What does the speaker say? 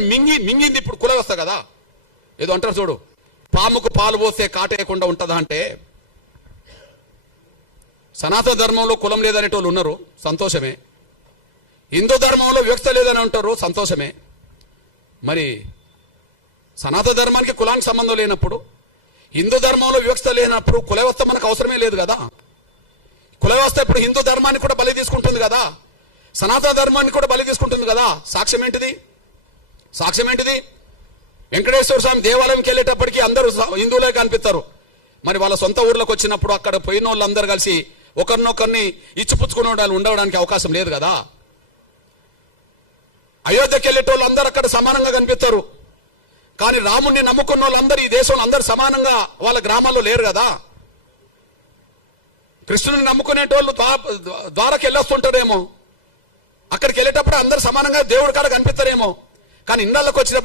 వ్యవస్థను మింగింది ఇప్పుడు కుల వ్యవస్థ కదా. ఏదో అంటారు చూడు, పాముకు పాలు పోస్తే కాటేయకుండా ఉంటుందా అంటే, సనాతన ధర్మంలో కులం లేదనేటోళ్ళు ఉన్నారు, సంతోషమే. హిందూ ధర్మంలో వ్యవస్థ లేదని అంటారు, సంతోషమే. మరి సనాతన ధర్మానికి కులానికి సంబంధం లేనప్పుడు, హిందూ ధర్మంలో వ్యవస్థ లేనప్పుడు కుల వ్యవస్థ మనకు అవసరమే లేదు కదా. కుల వ్యవస్థ ఇప్పుడు హిందూ ధర్మాన్ని కూడా బలి తీసుకుంటుంది కదా, సనాతన ధర్మాన్ని కూడా బలి తీసుకుంటుంది కదా. సాక్ష్యం ఏంటిది? వెంకటేశ్వర స్వామి దేవాలయంకి వెళ్ళేటప్పటికీ అందరూ హిందువులే కనిపిస్తారు. మరి వాళ్ళ సొంత ఊర్లోకి వచ్చినప్పుడు అక్కడ పోయిన వాళ్ళందరూ కలిసి ఒకరినొకరిని ఇచ్చిపుచ్చుకుని ఉండడానికి అవకాశం లేదు కదా. అయోధ్యకి వెళ్ళేటోళ్ళు అందరూ అక్కడ సమానంగా కనిపిస్తారు. కానీ రాముణ్ణి నమ్ముకున్న వాళ్ళందరూ ఈ దేశంలో అందరూ సమానంగా వాళ్ళ గ్రామాల్లో లేరు కదా. కృష్ణుని నమ్ముకునేటోళ్ళు ద్వారాకి వెళ్ళొస్తుంటారేమో, అక్కడికి వెళ్ళేటప్పుడు అందరూ సమానంగా దేవుడి కాడ కనిపిస్తారేమో. కానీ ఇళ్ళకి వచ్చిన